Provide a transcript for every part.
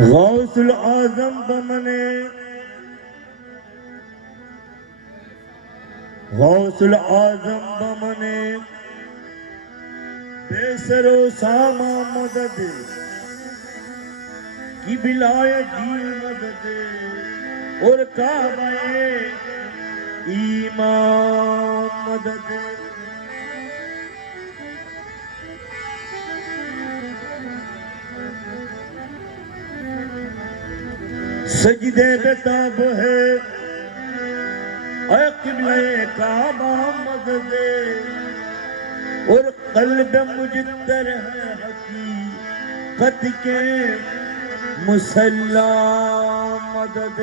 गौसुल आजम बमने गौसुल आजम बमने बेसरो सामा मदद की बिलाय जी मदद और काबाए ईमान मदद सजदे बेताब है क़िबले काबा मदद और क़ल्ब मुजद्दर है हकीकत के मुसल्ला मदद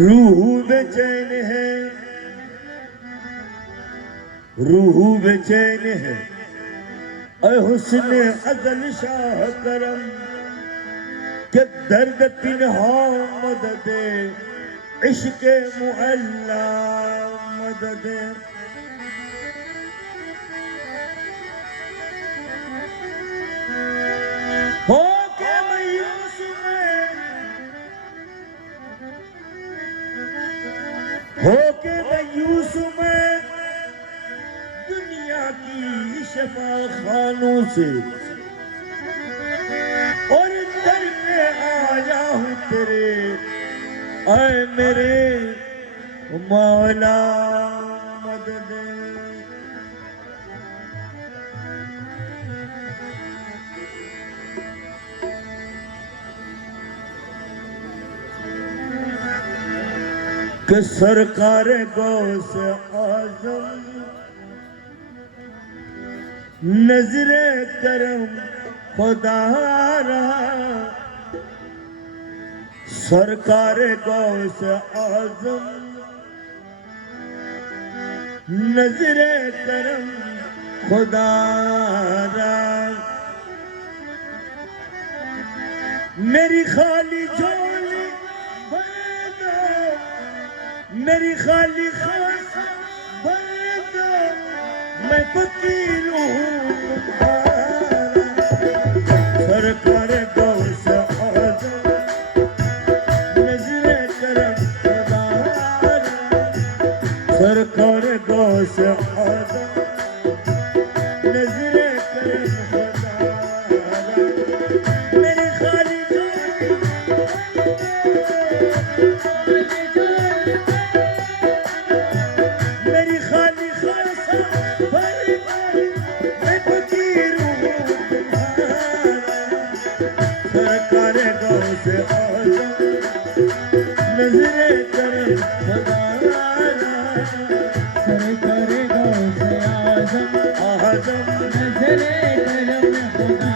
रूह बेचैन है रूह बेचैन है ऐ हुस्न अज़ल शाह करम के दर्द पिन्हा मदद इश्क़ मुअल्ला मदद हो के मायूस में हो के मायूस में दुनिया की शफा खानों से और दर पे आया हूँ तेरे ऐ मेरे मौला मदद कि सरकार गौस आजम नजरे करम खुदा रहा सरकार गौस आजम नजरे करम खुदा रहा मेरी खाली झोली भर दो मेरी खाली खास भर दो मैं फकीर हूँ सरकार गौस आजम नजरे करम खुदा सरकार गौस आजम नजरे करम खुदा मेरी खाली मेरी खाली खासा मैं फकीर हूँ सरकार गौस आजम नजरे करम खुदा सरकार गौस आजम नजरे करम खुदा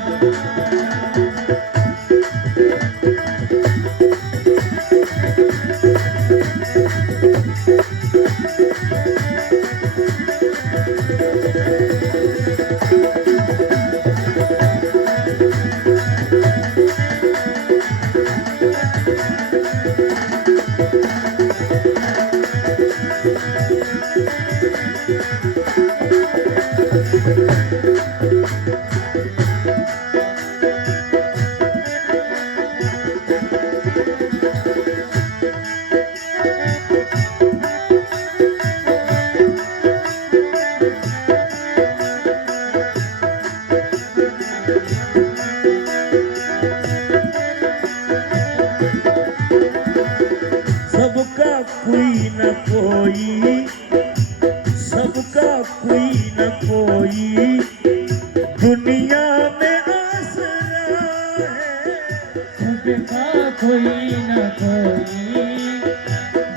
सबका कोई न कोई सबका कोई न कोई दुनिया में आसरा है सबका कोई न कोई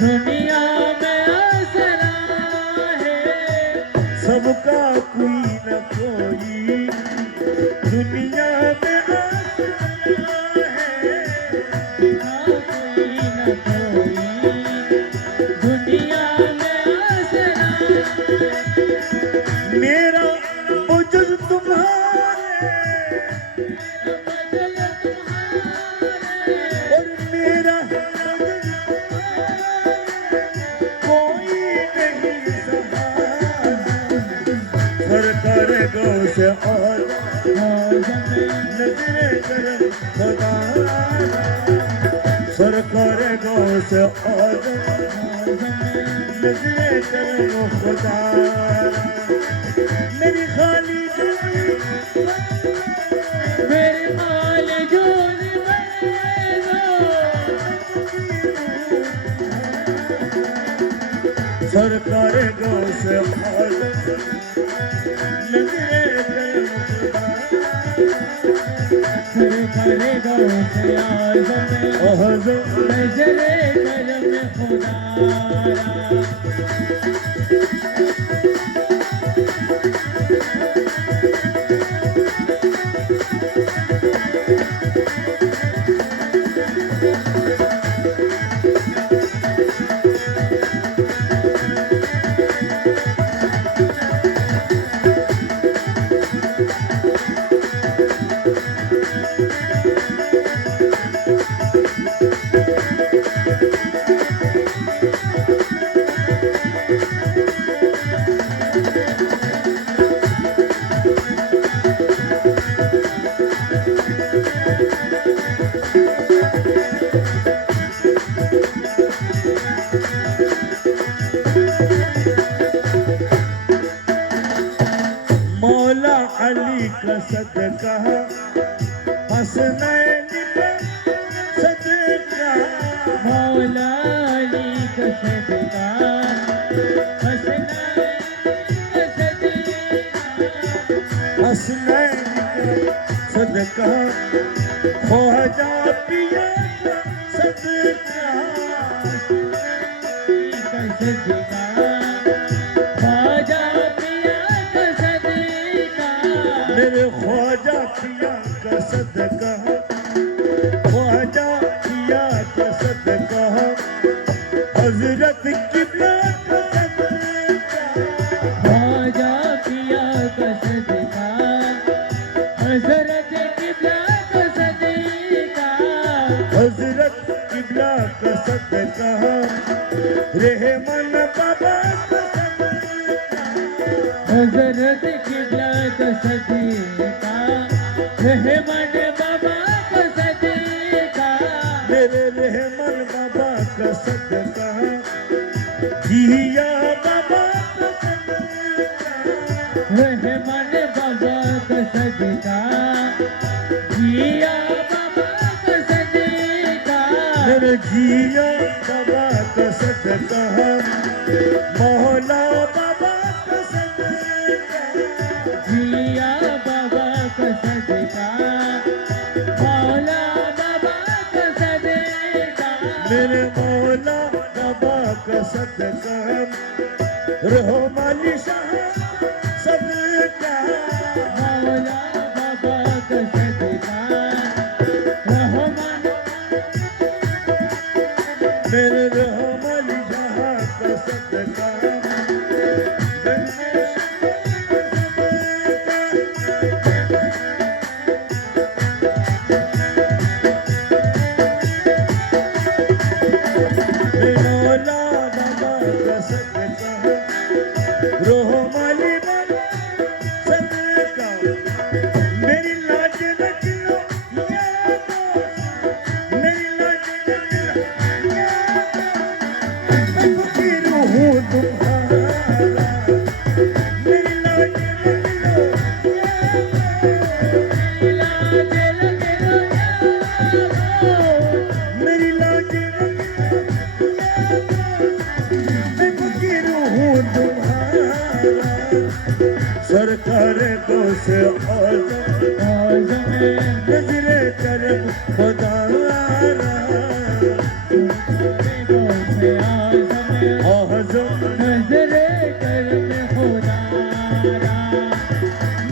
दुनिया में आसरा है सबका कोई न कोई दुनिया में आसरा है सबका कोई न कोई दुनिया में आसरा मेरा उजुर तुम्हारे बदल तुम्हारे और मेरा बदल कोई नहीं सहारा सरकार गौस आजम नजरे करम खुदा सरकार गौस आजम नजरे करम खुदा मेरी खाली मेरे हाल जोन बने दो सरकार गौस आजम नजरे करम खुदा सरकार गौस आजम आजम नजरे करम खुदा मौला अली का सदका हसनैन का सदका मौला अली का सदका हसनैन का सदका हसनैन का सदका ख्वाजा पिया का सदका का सदका ख्वाजा पिया का सदका मेरे ख्वाजा पिया का सदका ख्वाजा पिया का सदका हजरत किबला का सदका ख्वाजा पिया का सदका हजरत किबला का सदका हजरत किबला का सदका रहमान बाबा का सदका हजरत किबला का सदका रहमान बाबा का सदका मेरे रहमान बाबा का सदका जिया बाबा का सदका रहमान बाबा का सदका जिया बाबा का सदका मेरे जिया बाबा का सदका मौला बाबा का सदका जिया बाबा का सदका मौला बाबा का सदका मेरे मौला बाबा का सदका रहो माली शाह सदका मौला बाबा का सदका रहमान मेरे रहो माली शाह का सदका मौला बाबा का सदका रोहो माली बाबा सदका मेरी लाज रख लो यादों मेरी लाज रख लो यादों मैं फकीर हूँ तुम्हारा मेरी लाज रख लो लाज लगे मेरी लाज रख लो मैं फकीर हूँ तुम्हारा सरकार को से आजम आजम नजरे करम खुदा से आजम आजम नजरे करम खुदा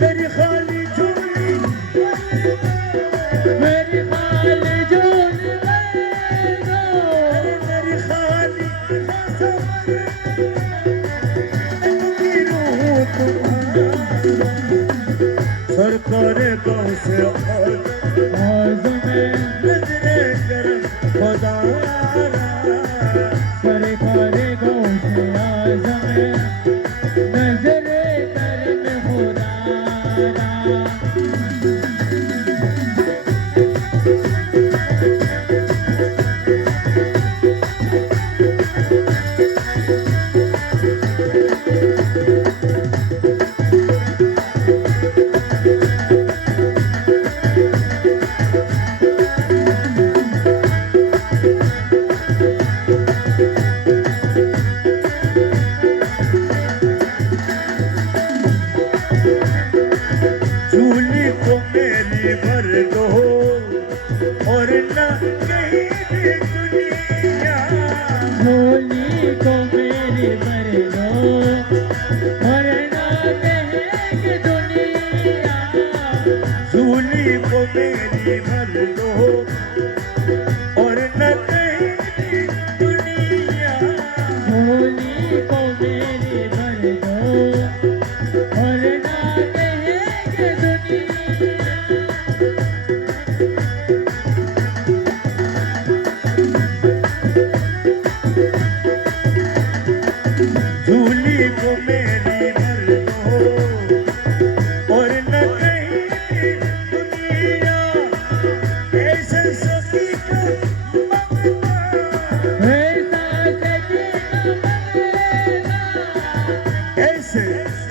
मेरी खाली झोली मेरी माल जोन दे दो मेरी खाली मैं फकीर हूँ तुम्हारा सरकार को से आजम आजम नजरे करम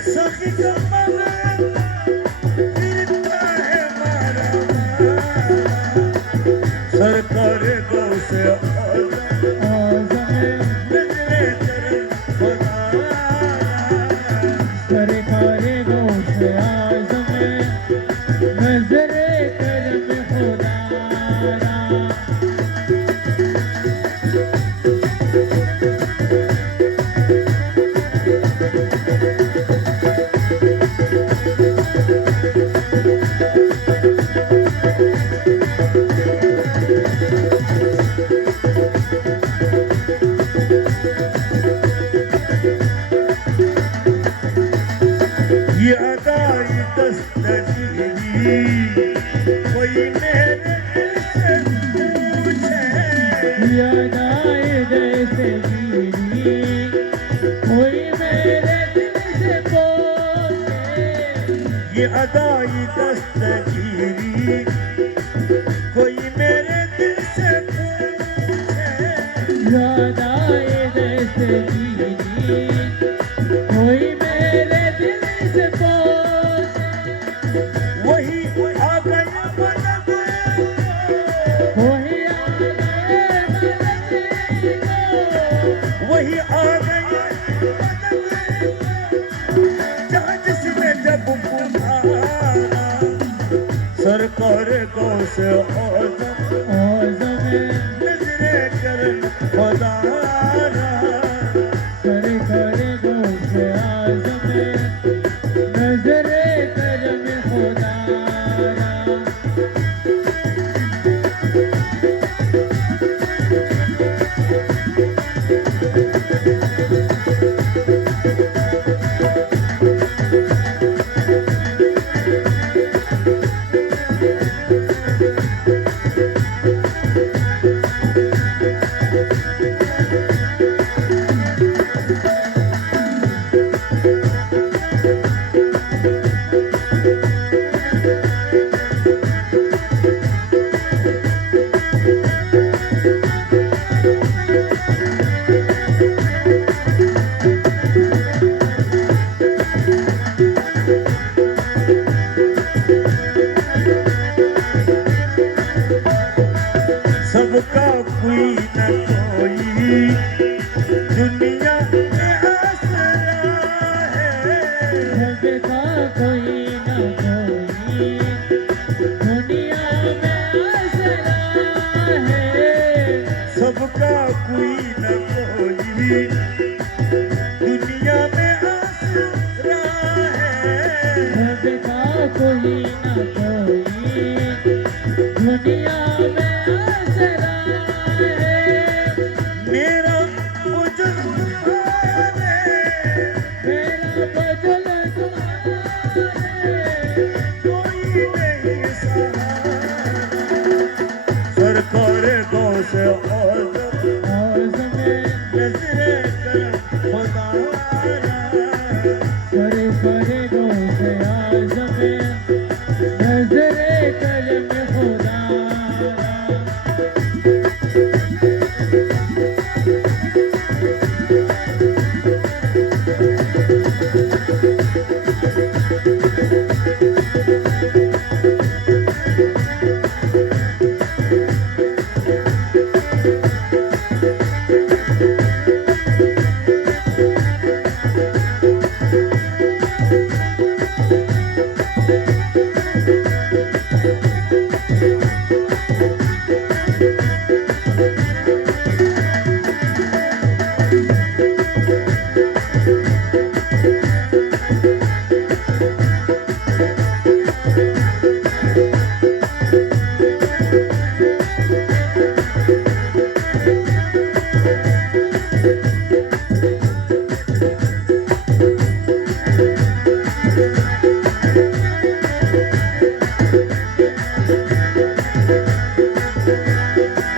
सखी का मन फिरता है मारा सरकार गौ से आज़म नजरे करम सरकार गौस आज़म नजरे करम खुदारा ये अदाई दस्तगीरी कोई मेरे से पूछे यादाए जैसे गिरी कोई मेरे दिल से पूछे ये अदाई दस्तगीरी कोई मेरे दिल से पूछे यादाए जैसे गिरी कोई मेरे दिल से पूछे वही आ गए मदद वही आ गए मदद को वही आ गए मदद जहाँ जिसने जब पुकारा सरकार गौ से आज़म आज़म नजरे करम खुदारा सरकार गौस आज़म नजरे करम खुदारा सबका कोई न कोई दुनिया में आसरा है सबका कोई न कोई दुनिया में आसरा है सबका कोई न कोई दुनिया में आसरा है सबका कोई न कोई दुनिया में आसरा है मेरा बुजुर्ग तुम्हारे मेरा बदल तुम्हारे कोई नहीं सहारा सरकार गौ से आज़म आज़म नजरे करम खुदारा सरकार गौस आज़म नजरे करम खुदारा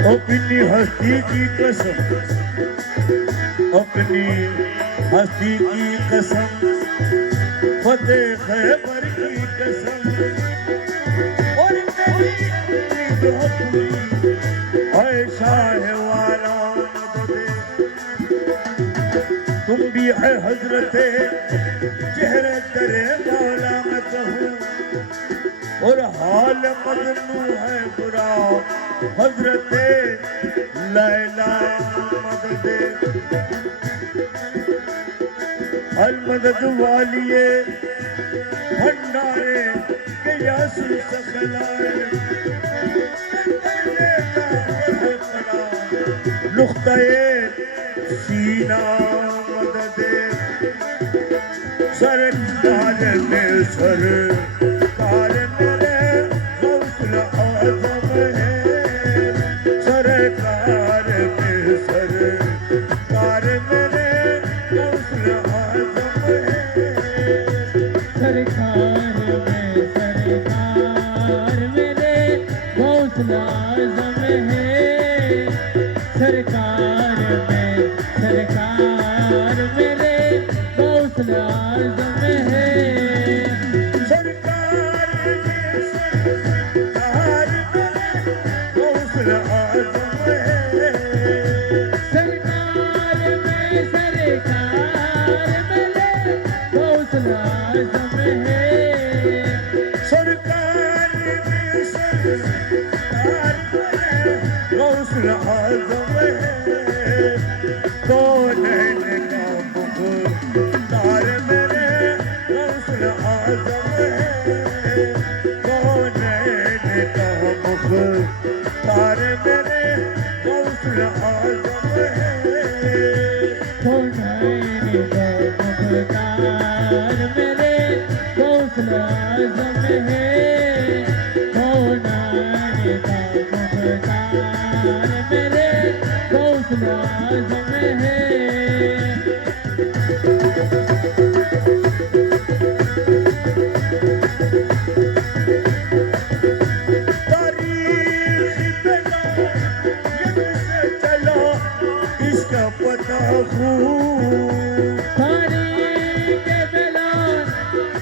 अपनी हस्ती की कसम अपनी हस्ती की कसम फतेह खैबर की कसम और मेरी उम्मीद अपनी है शाह वाला मदद तुम भी है हजरत चेहरे तेरे मौला मैं कहूँ और हाल मजनू है बुरा हजरत लैला मदद अल मदद वालिए भंडारे के यासु सखलाए नुख्ताए सीना मदद सरकार में सरकार मेरे गौसल आजम है सरकार में सरकार मेरे गौसल आजम है सरकार में सरकार मेरे गौसल आजम है सरकार में सरकार मेरे गौसल आजम है सरकार में सरकार मेरे गौसल आजम है सरकार में सरकार मेरे गौसल आजम है सरकार में सरकार मेरे गौसल आजम है कौन है का मुख्तार मेरे गौसल आजम है कौन है का मुख्तार मेरे गौसल आजम है कौनैन का मुख्तार मेरे गौसल आजम है कौनैन का मुख्तार मेरे गौसल आजम है तारीख बना यद से चला इसका पता खूब तारीख बेलान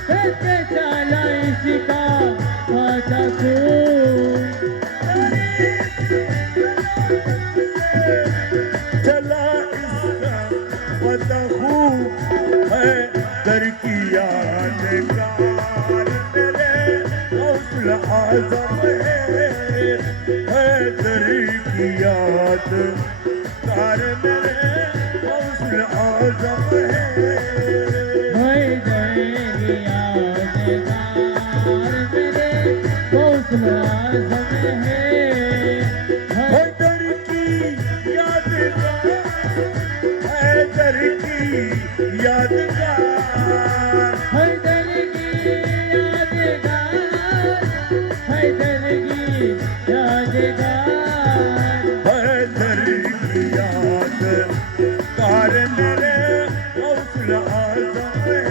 करके चला इसका पता खूब चला इसका पता खूब है दर की यादगार मेरे गौसल आजम है दर की यादगार मेरे गौसल आजम है यादगार मेरे गौसल आजम है हैदर की यादगार हैदर की यादगार हैदर की यादगार हैदर की यादगार हैदर की यादगार मेरे गौसल आजम है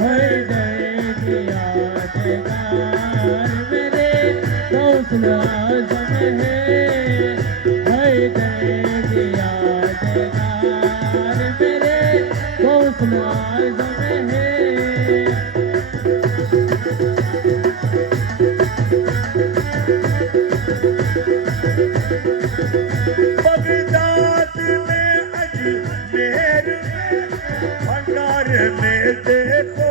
हैदर की यादगार मेरे गौसल आजम है हैदर की यादगार मेरे गौसल आजम है बगदाद में अजमेर में भंडार में देखो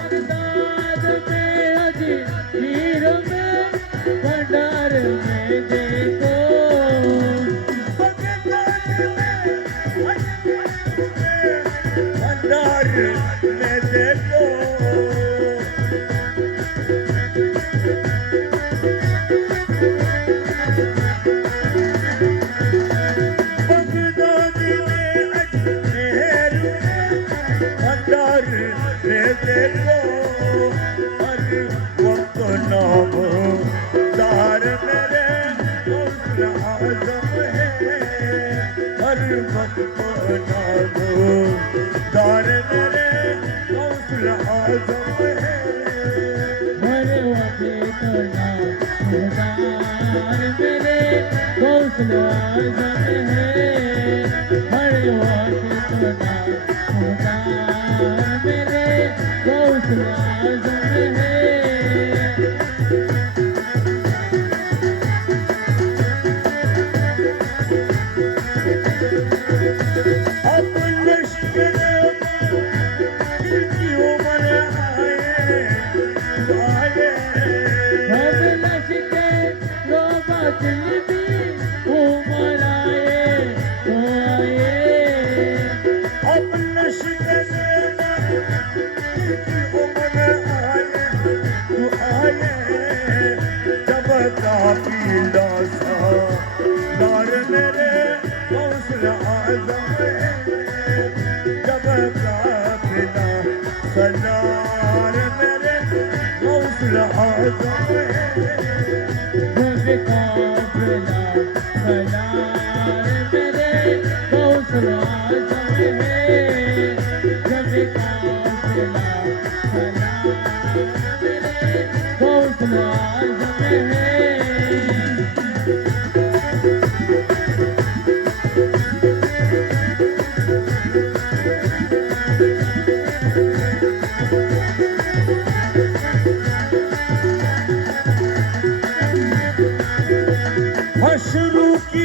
बगदाद में अजमेर में भंडार में देखो बगदाद में अजमेर में भंडार में देखो बगदाद में अजमेर में भंडार में देखो हर वक्त नाम दार मेरे गौसल आजम है हर वक्त नाम दार मेरे गौसल आजम है हर वक्त नामदार मेरे गौसल आजम है हर वक्त नामदार मेरे गौसल आजम है अब लश्कर जब काफिला सलार मेरे गौसल आजम है जब काफिला सलार मेरे गौसल आजम है जब काफिला सलार मेरे गौसल आजम है शुरू की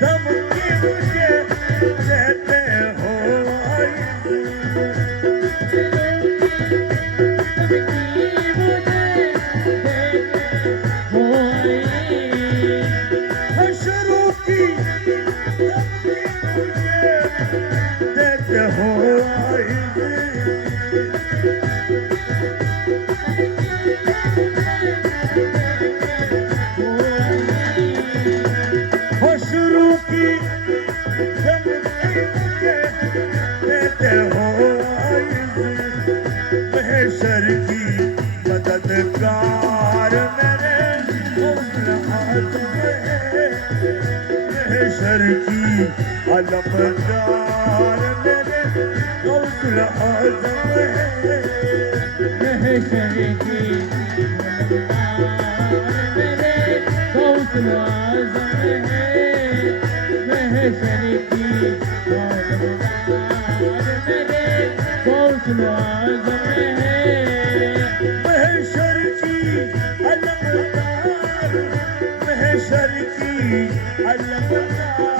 दम की मुझे कहते हो शुरू की दम की मुझे कहते हो शुरू की जब मुझे देते हो महशर की मददगार मेरे गौसल आजम है महशर की अलमदार मेरे गौसल आजम है महशर की मेरे गौसल आजम है महशर की मेरे गौसल आजम है महशर की अलमदार महशर की अलमदार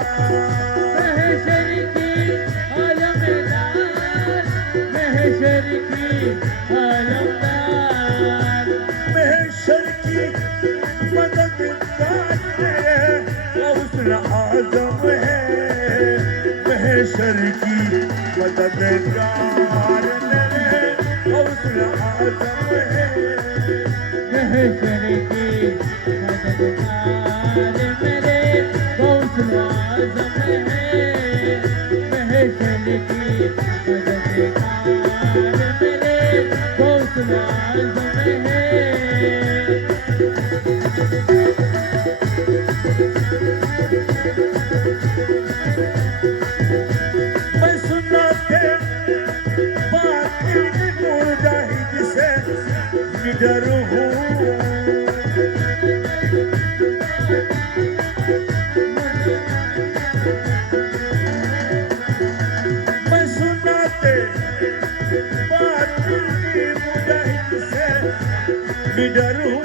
महशर की अलमदार महशर की अलमदार महशर की मददगार मेरे गौसल आजम है महशर की मददगार मेरे गौसल आजम है महशर की मददगार मेरे गौसल आजम है महशर की मददगार मेरे गौसल आजम है मैं सुना के बातिल मुजाहिद से निडर हूँ मैं सुना के बातिल मुजाहिद से निडर हूँ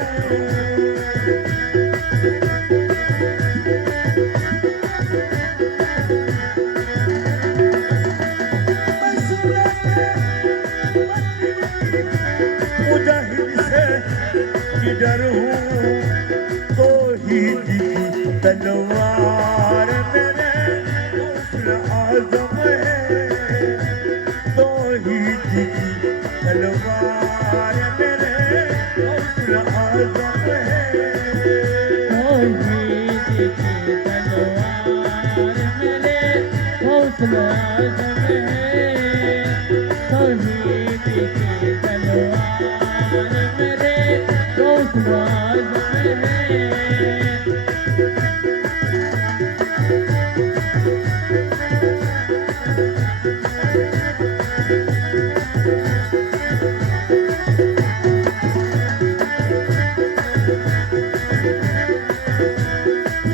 मुजाहिद से निडर हूँ तो ही दिखी तलवार मेरे गौसल आजम है तो ही दिखी तलवार मेरे गौसल आजम है तलवार मेरे गौसल आजम है तौहीद की तलवार मेरे गौसल आजम है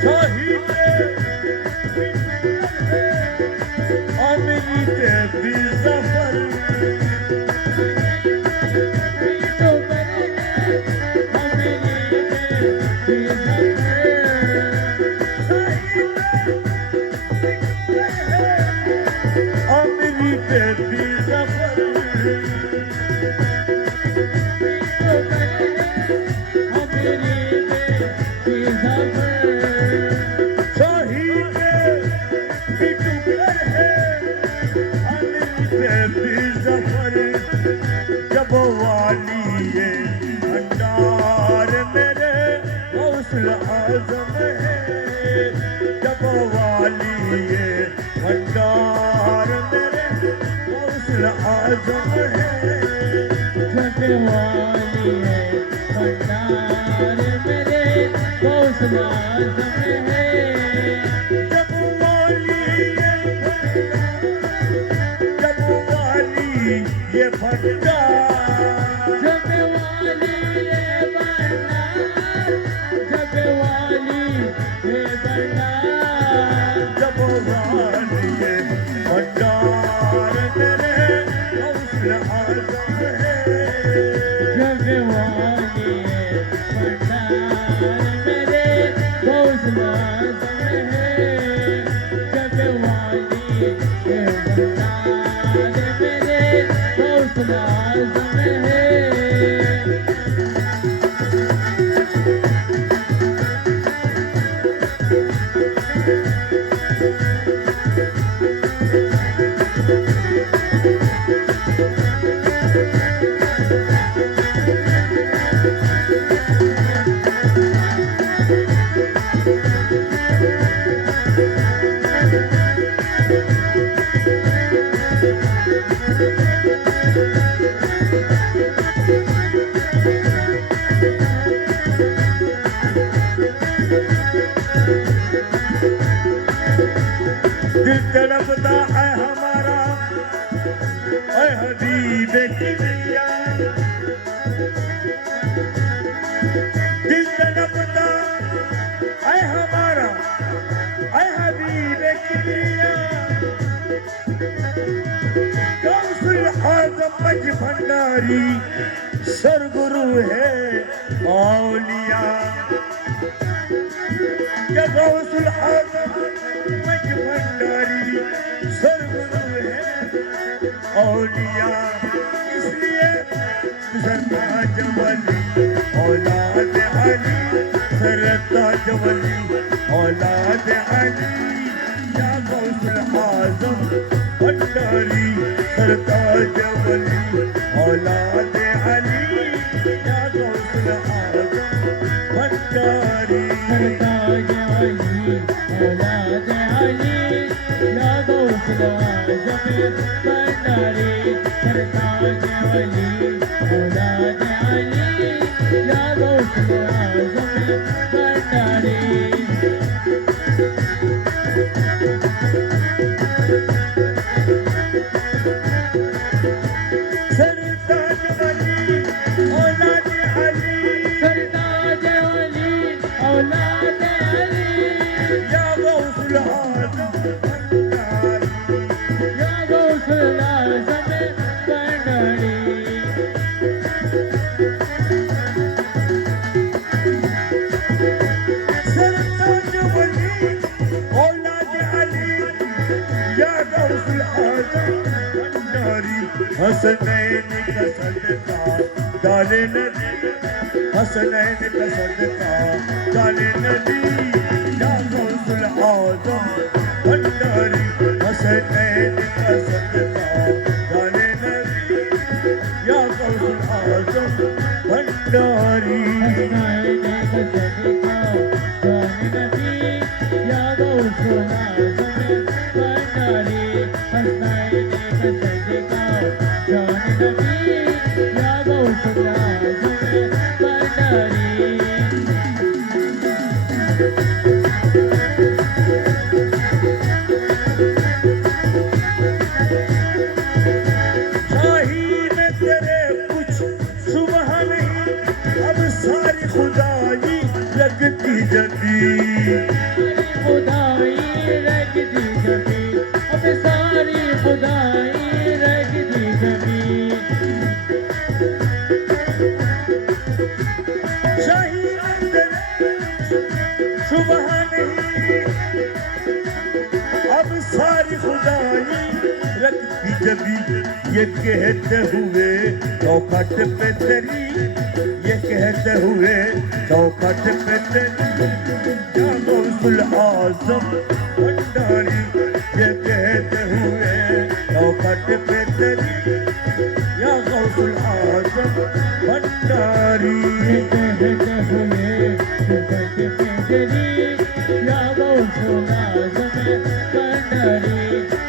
शहीद आजम है, जब वाली है भंडार मेरे गौसल आजम है। जब वाली ये भंडार, जब वाली ये भंडार, जब वाली ये भंडार, जब वाली ये भंडार, जब वाली ये भंडार मेरे गौसल आजम है, जब वाली ये भंडार मेरे गौसल आजम है। जब वाली ये भंडार मेरे गौसल आजम है। दिल तड़पता है हमारा ऐ हबीब किबरिया, दिल तड़पता है हमारा ऐ हबीब किबरिया। गौसुल आजम मज भंडारी सरगुरु है औलिया, क्या गौसुल आजम मज भंडारी सरगुरु है औलिया। इसलिए सरताज वली औलाद अली, सरताज वली औलाद अली, या गौसुल आजम भंडारी सरताज वली औलाद अली, या गौसुल आजम भंडारी। सरताज अली औलाद अली, या गौसल आजम भंडारी। सरताज अली औलाद अली, या गौसल आजम भंडारी। सरताज वली औलाद अली, सरताज अली औलाद अली, या गौसुल आजम भंडारी। या गौसल आजम भंडारी। सरताज वली औलाद अली, या गौसुल आजम भंडारी। हसनैन का सदका डाले नदी, हसनैन का सदका डाले नदी, या गौसुल आजम भंडारी। हसनैन का सदका डाले नदी, या गौसुल आजम भंडारी। हसनैन का सदका जान नबी, या गौसल आजम भंडारी। हसनैन का सदका जान नबी, या गौसल आजम भंडारी। शाही में तेरे कुछ सुबह नहीं, अब सारी खुदाई लगती जबी। सारी खुदाई रखती जबी, अब सारी खुदाई रखती जबी। शाही में तेरे सुबह नहीं, अब सारी खुदाई रखती जबी। ये कहते हुए चौखट पे तेरी, ये कहते हुए चौखट पे तेरी, या गौसुल आजम भंडारी। ये कहते हुए चौखट पे तेरी, या गौसुल आजम भंडारी। कहते हुए चौखट पे तेरी, या गौसुल आजम पंढरी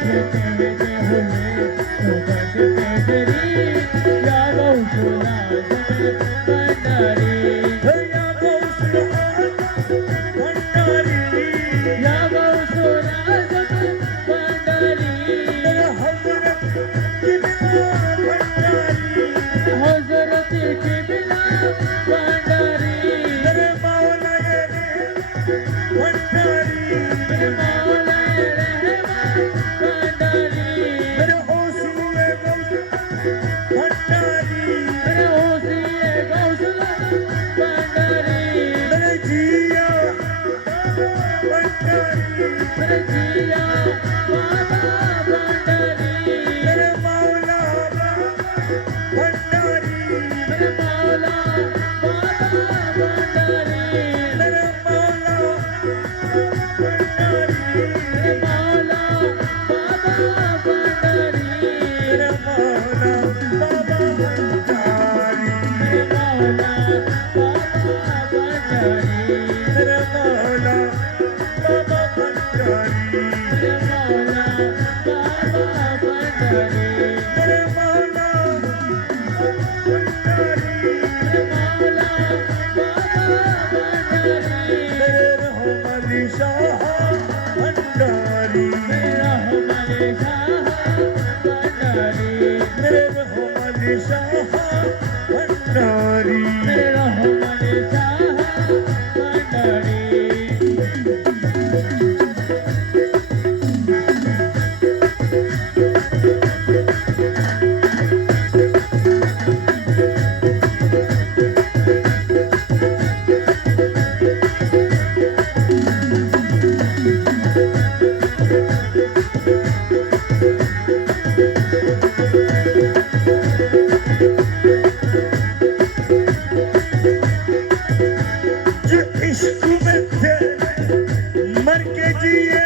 येते येते हुले सुगंध केसरी या गौसुल आजम पंढरी या गौसुल आजम भंडारी या गौसुल आजम पंढरी मेरे हजरत किबला भंडारी हजरत किबला पंढरी मेरे मौला ये भंडारी मेरे मौला रहमान पंढरी मेरे हौसले भंडारी मेरे होशिये गौसुल पंढरी मेरे जिया भंडारी मेरे जिया बाबा पंढरी मेरे मौला भंडारी मेरे मौला बाबा पंढरी मेरे मौला भंडारी मेरे मौला बाबा पंढरी मेरे मौला बाबा भंडारी मेरे मौला बाबा पंढरी मेरे मौला बाबा भंडारी मेरे मौला बाबा पंढरी मेरे मौला भंडारी मेरे मौला बाबा पंढरी मेरे रहमत शाह भंडारी मेरे रहमान शाह पंढरी मेरे रहमत शाह भंडारी मेरे रहमान शाह पंढरी जो इश्क में थे मर के जिए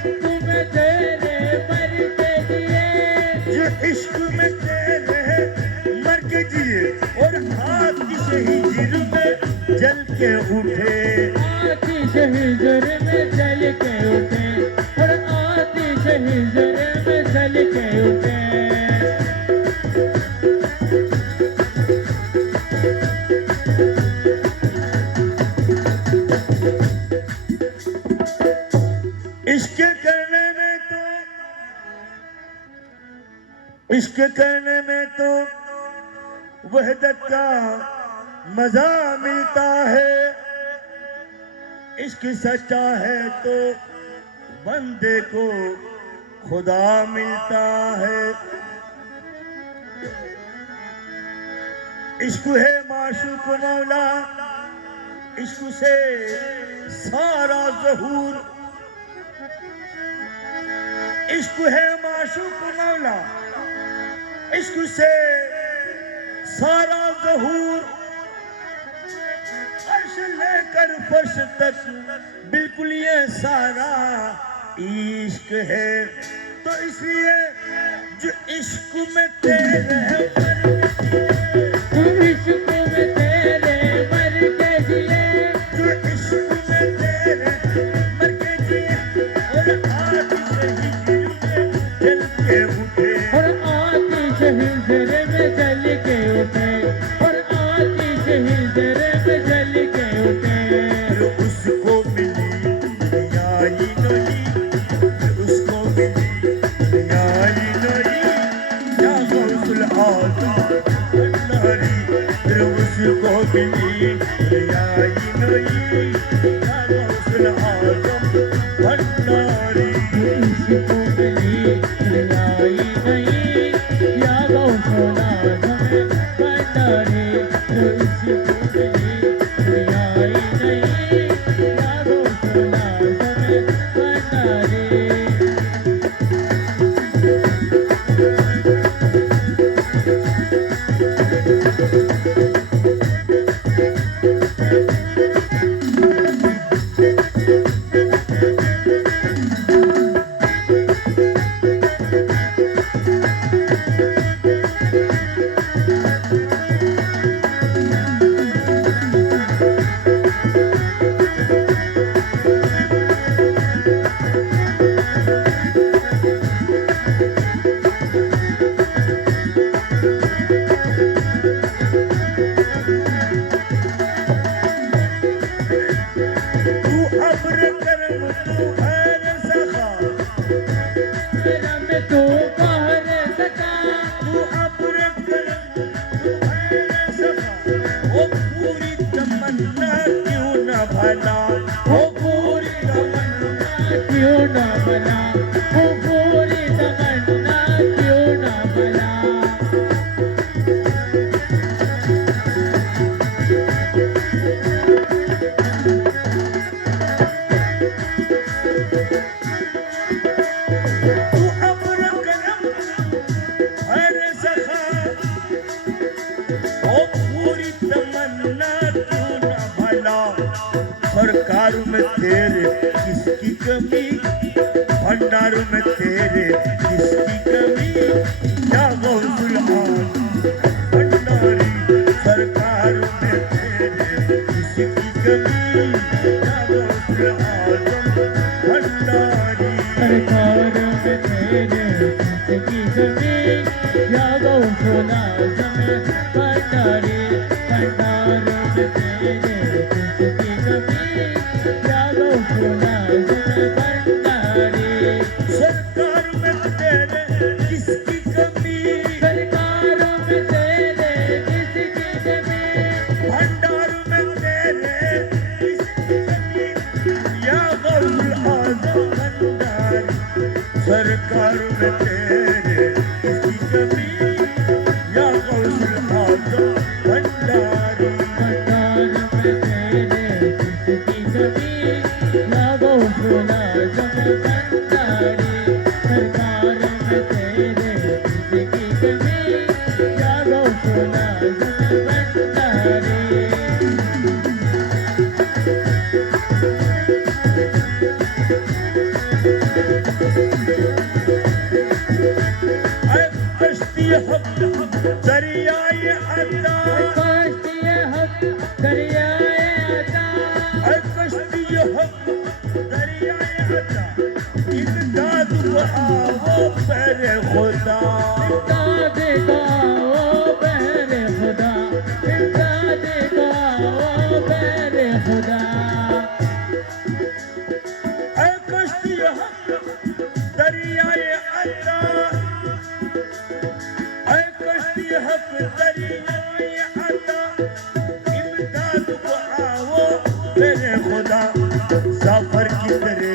इश्क में तेरे मर के जिए जो इश्क में तेरे मर के जिए और आतिश हिजर में जल के उठे आतिश हिजर में जल के उठे और आतिश हिजर में जल के उठे इश्क करने में तो वहदत का मजा मिलता है इश्क सच्चा है तो बंदे को खुदा मिलता है इश्क है माशूक मौला इश्क से सारा ज़हूर इश्क है माशूक मौला इश्क से सारा ज़हूर अर्श लेकर फर्श तक बिल्कुल ये सारा इश्क है तो इसलिए जो इश्क में तेरे हैं तू इश्क में तेरे मर के जिए जो इश्क में तेरे मर के जिए और आतिश हिजर में जल के उठे और आतिश हिजर में जल के उठे और आतिश हिजर में जल के उठे फिर उसको मिली दुनिया ही नहीं फिर उसको मिली दुनिया ही नहीं या गौसुल आज़म भंडारी फिर उसको मिली दुनिया ही नहीं या गौसुल आज़म भंडारी इसको मिली दुनियाई नहीं या गौसुल आज़म भंडारी इसको मिली दुनियाई नहीं या गौसुल आज़म भंडारी कमी, भंडारों में तेरे किसकी कमी, या गौसुल आजम भंडारी, सरकारों में तेरे किसकी कमी, या गौसुल आजम भंडारी। सरकार में तेरे किसकी कमी, या गौसुल आज़म भंडारी, भंडार में तेरे किसकी कमी, या गौसुल आज़म भंडारी। सरकार में तेरे किसकी कमी, सरकारों में तेरे किसकी कमी, भंडार में तेरे किसकी कमी, या गौसुल आजम भंडारी, सरकार में तेरे किसकी कमी, या गौसुल आजम भंडारी। भंडार में तेरे किसकी कमी, या गौसुल आज़म भंडारी, सरकार में तेरे किसकी कमी, या गौसुल आज़म भंडारी। ऐ कश्ती हक दरियाए अता, कश्ती हक दरियाए अता, ऐ कश्ती हक दरियाए अता, इमदाद को आओ पैरे खुदा, इमदाद का ओ बहरे खुदा, इमदाद का ओ बहरे खुदा। ऐ कश्ती हक दरियाए अता, ऐ कश्ती हक दरियाए अता, इमदाद को आओ पैरे खुदा। सफर की तरह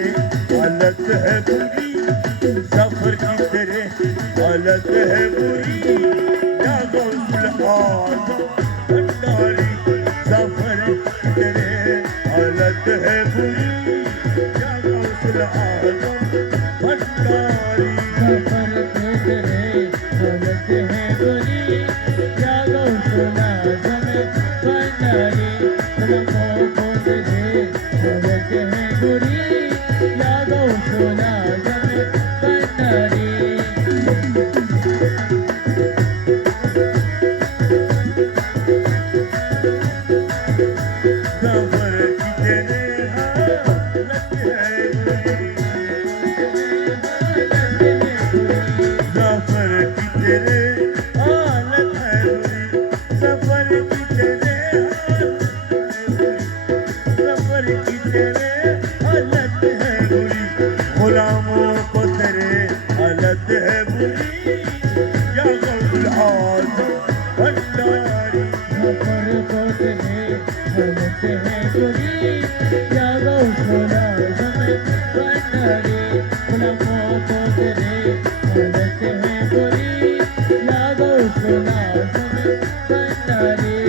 हालत है बुरी, सफर की तरह हालत है बुरी, या गौसुल आजम भंडारी, सफर की तरह हालत है बुरी, या गौसुल आजम भंडारी। सफर के तेरे हालत है बुरी, या गौसुल आज़म भंडारी, गुलामों को तेरे हालत है बुरी, या गौसुल आज़म भंडारी। सफर की तरह हालत है बुरी, सफर की तरह हालत है बुरी, सफर की तरह सफर की तरह हालत है बुरी, गुलामों को तेरे हालत है बुरी, या गौसुल आजम भंडारी। सफर को तेरे हालत है बुरी, या गौसुल आज़म भंडारी, गुलामों को तेरे हालत है बुरी, या गौसुल आज़म भंडारी।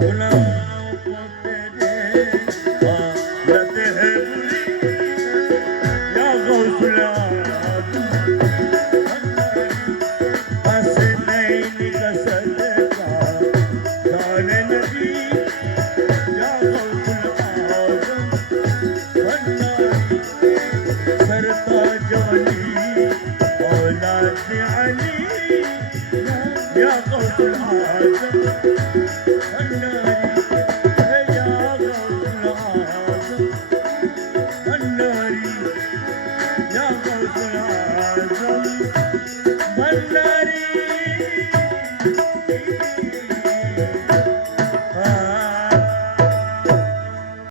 गुलामों को तेरे हालत है बुरी, या गौसुल आजम भंडारी, हसनैन का सदका जाने नबी, या गौसुल आजम भंडारी, सरताज अली औलाद अली, या गौसुल आजम